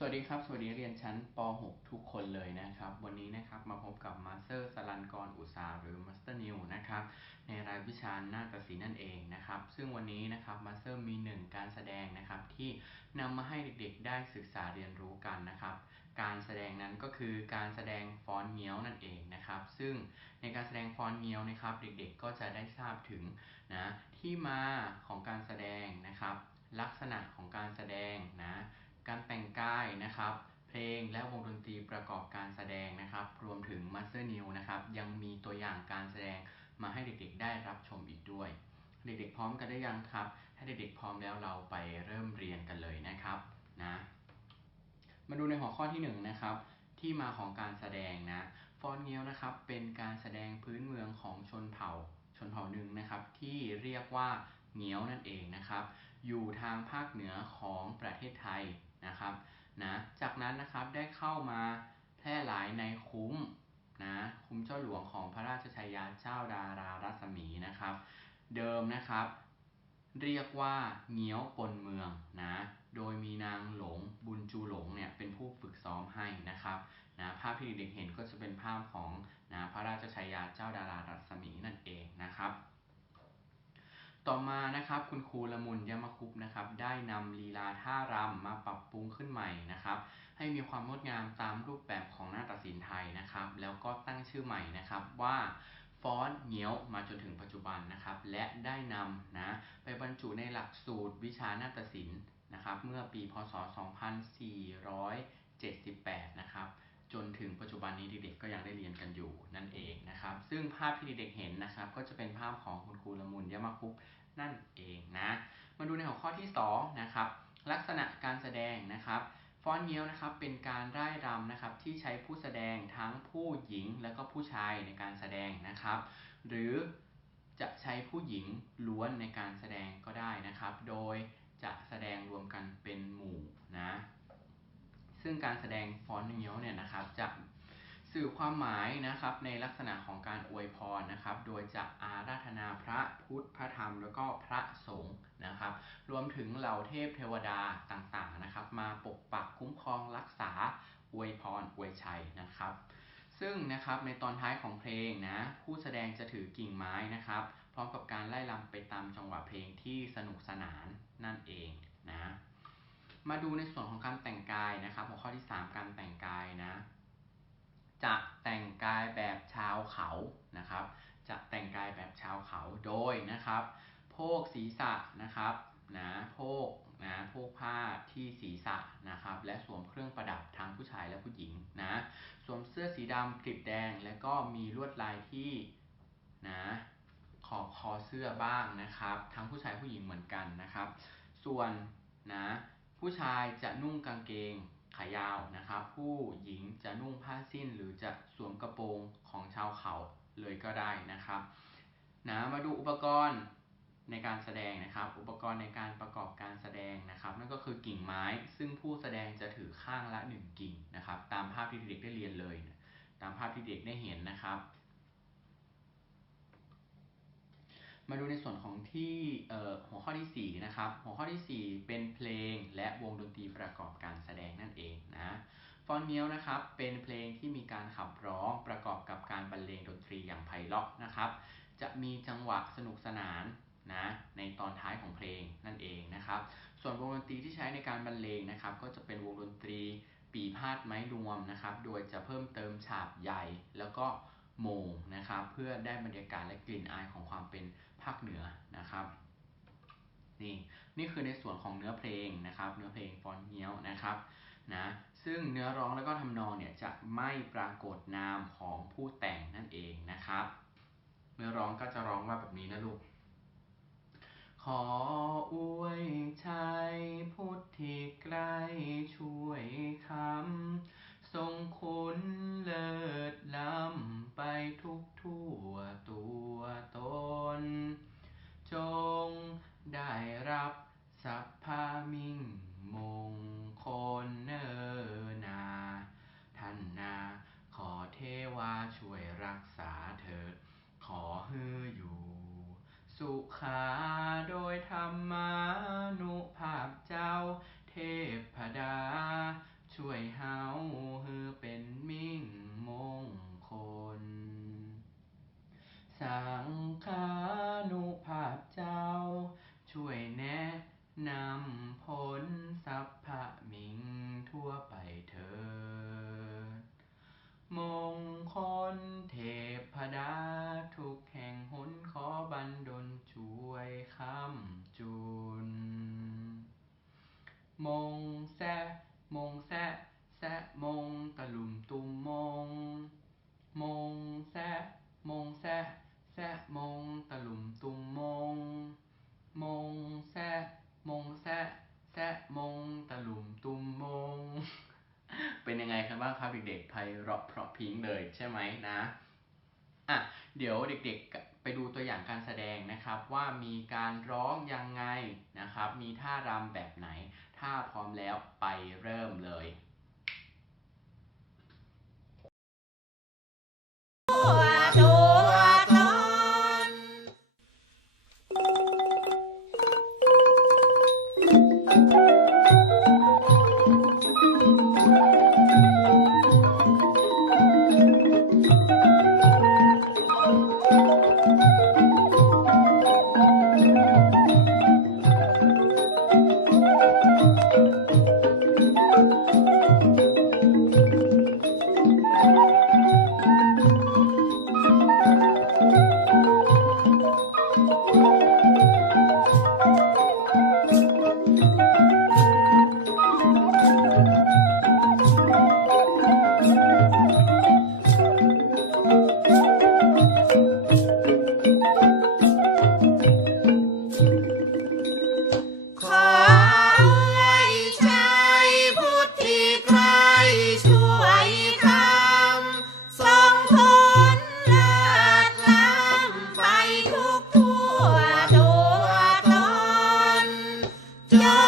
สวัสดีครับ สวัสดีเรียนชั้นป .6 ทุกคนเลยนะครับ วันนี้นะครับมาพบกับมาสเตอร์สลันกรอุตสาหรือมาสเตอร์นิวนะครับ ในรายวิชาหน้าฏศิลป์นั่นเองนะครับ ซึ่งวันนี้นะครับมาสเตอร์มีหนึ่งการแสดงนะครับที่นำมาให้เด็กๆ ได้ศึกษาเรียนรู้กันนะครับ การแสดงนั้นก็คือการแสดงฟอนต์เงี้ยวนั่นเองนะครับ ซึ่งในการแสดงฟอนต์เงี้ยวนะครับ เด็กๆ ก็จะได้ทราบถึงนะที่มาของการแสดงนะครับ ลักษณะของการแสดงนะ การแต่งกายนะครับ เพลงและวงดนตรีประกอบการแสดงนะครับ รวมถึง Master New นะครับยังมีตัวอย่างการแสดงมาให้เด็กๆ ได้รับชมอีกด้วย เด็กๆ พร้อมกันได้ยังครับ ถ้าเด็กๆ พร้อมแล้วเราไปเริ่มเรียนกันเลยนะครับนะมาดูในหัวข้อที่1นนะครับที่มาของการแสดงนะฟอนเงียวนะครับเป็นการแสดงพื้นเมืองของชนเผ่า ชนเผ่าหนึ่งนะครับ ที่เรียกว่าเงียวนั่นเองนะครับ อยู่ทางภาคเหนือของประเทศไทย นะครับนะจากนั้นนะครับได้เข้ามาแพร่หลายในคุ้มนะคุ้มเจ้าหลวงของพระราชชายาเจ้าดารารัศมีนะครับ เดิมนะครับ เรียกว่าเงี้ยวปนเมืองนะโดยมีนางหลงบุญจูหลงเนี่ยเป็นผู้ฝึกซ้อมให้นะครับนะภาพที่เด็กเห็นก็จะเป็นภาพของนะพระราชชายาเจ้าดารารัศมีนั่นเองนะครับ ต่อมานะครับคุณครูละมุนยมคุปนะครับได้นำลีลาท่ารำมาปรับปรุงขึ้นใหม่นะครับให้มีความงดงามตามรูปแบบของนาฏศิลป์ไทยนะครับแล้วก็ตั้งชื่อใหม่นะครับว่าฟอนเงี้ยวมาจนถึงปัจจุบันนะครับและได้นำนะไปบรรจุในหลักสูตรวิชานาฏศิลป์นะครับเมื่อปีพศ 2478 นะครับจนถึงปัจจุบันนี้เด็กๆก็ยังได้เรียนกันอยู่นั่นเองนะครับ ซึ่งภาพที่เด็กๆเห็นนะครับ ก็จะเป็นภาพของคุณครูละมุนยมคุป นั่นเองนะ มาดูในหัวข้อที่2นะครับ ลักษณะการแสดงนะครับฟอนเงี้ยวนะครับเป็นการร่ายรำนะครับที่ใช้ผู้แสดงทั้งผู้หญิงและก็ผู้ชายในการแสดงนะครับ หรือจะใช้ผู้หญิงล้วนในการแสดงก็ได้นะครับ โดยจะแสดงรวมกันเป็นหมู่นะ ซึ่งการแสดงฟอนเงี้ยวเนี่ยนะครับจะสื่อความหมายนะครับในลักษณะของการอวยพรนะครับ โดยจะอาราธนา พุทธ พระธรรม แล้วก็พระสงฆ์นะครับ รวมถึงเหล่าเทพเทวดาต่างๆนะครับ มาปกปักคุ้มครองรักษาอวยพรอวยชัยนะครับ ซึ่งนะครับในตอนท้ายของเพลงนะผู้แสดงจะถือกิ่งไม้นะครับ พร้อมกับการไล่ลำไปตามจังหวะเพลงที่สนุกสนานนั่นเองนะมาดูในส่วนของการแต่งกายนะครับ หัวข้อที่ 3 การแต่งกายนะจะแต่งกายแบบชาวเขานะครับ จะแต่งกายแบบชาวเขาโดยนะครับ โพกศีรษะ นะครับนะโพกนะโพกผ้าที่ศีรษะนะครับ และสวมเครื่องประดับทั้งผู้ชายและผู้หญิงนะสวมเสื้อสีดำกลีบแดง และก็มีลวดลายที่นะขอบคอเสื้อบ้างนะครับ ทั้งผู้ชายผู้หญิงเหมือนกันนะครับ ส่วนนะผู้ชายจะนุ่งกางเกงขายาวนะครับ ผู้หญิงจะนุ่งผ้าสิ้นหรือจะสวมกระโปรงของชาวเขาเลยก็ได้นะครับนะมาดูอุปกรณ์ ในการแสดงนะครับ อุปกรณ์ในการประกอบการแสดงนะครับ นั่นก็คือกิ่งไม้ ซึ่งผู้แสดงจะถือข้างละ 1 กิ่งนะครับ ตามภาพที่เด็กได้เรียนเลยตามภาพที่เด็กได้เห็นนะครับ มาดูในส่วนของที่หัวข้อที่ 4 นะครับ หัวข้อที่ 4 เป็นเพลงและวงดนตรีประกอบการแสดงนั่นเองนะฟอนเมียวนะครับเป็นเพลงที่มีการขับร้องประกอบกับการบรรเลงดนตรีอย่างไพเราะนะครับ จะมีจังหวะสนุกสนาน นะในตอนท้ายของเพลงนั่นเองนะครับ ส่วนวงดนตรีที่ใช้ในการบรรเลงนะครับ ก็จะเป็นวงดนตรีปีพาดไม้รวมนะครับ โดยจะเพิ่มเติมฉาบใหญ่แล้วก็โมงนะครับ เพื่อได้บรรยากาศและกลิ่นอายของความเป็นภาคเหนือนะครับนี่นี่คือในส่วนของเนื้อเพลงนะครับ เนื้อเพลงฟอนเฮียวนะครับนะซึ่งเนื้อร้องแล้วก็ทำนองเนี่ยจะไม่ปรากฏนามของผู้แต่งนั่นเองนะครับ เนื้อร้องก็จะร้องว่าแบบนี้นะลูก ขออวยชัยพุทธที่ใกลช่วยคำทรงคุณเลิศล้ำไปทุกทั่วตัวตน จงได้รับสัพพามิ่งมงคลเนอนา ท่านนาขอเทวาช่วยรักษาเถิด ขอฮืออยู่ สุขา รมานุภาพเจ้า เทพดาชช่วยเฮาฮือเป็นมิ่งมงคล สังฆานุภาพเจ้า ช่วยแนะนำผลสัพพะมิงทั่วไปเถิด มงคลเทพดาทุกแห่งหนขอบันดลช่วยคำจุน มงแซะมงแซะแซะมงตะลุมตุมมง ม งแซะมงแซะแซะมงตะลุมตุมมง มงแซะมงแซะแซะมงตะลุมตุมมง เป็นยังไงกันบ้างครับเด็กๆไพเราะเพราะพิงเลยใช่ไหมนะอะเดี๋ยวเด็กๆไปดูตัวอย่างการแสดงนะครับว่ามีการร้องยังไงนะครับ มีท่ารำแบบไหน ถ้าพร้อมแล้วไปเริ่มเลย จ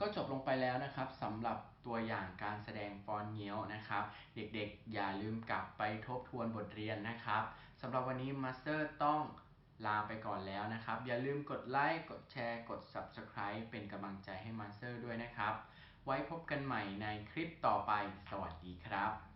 ก็จบลงไปแล้วนะครับสำหรับตัวอย่างการแสดงฟ้อนเงี้ยวนะครับ เด็กๆ อย่าลืมกลับไปทบทวนบทเรียนนะครับสำหรับวันนี้มาสเตอร์ต้องลาไปก่อนแล้วนะครับ อย่าลืมกดไลค์กดแชร์กด Subscribe เป็นกำลังใจให้มาสเตอร์ด้วยนะครับ ไว้พบกันใหม่ในคลิปต่อไป สวัสดีครับ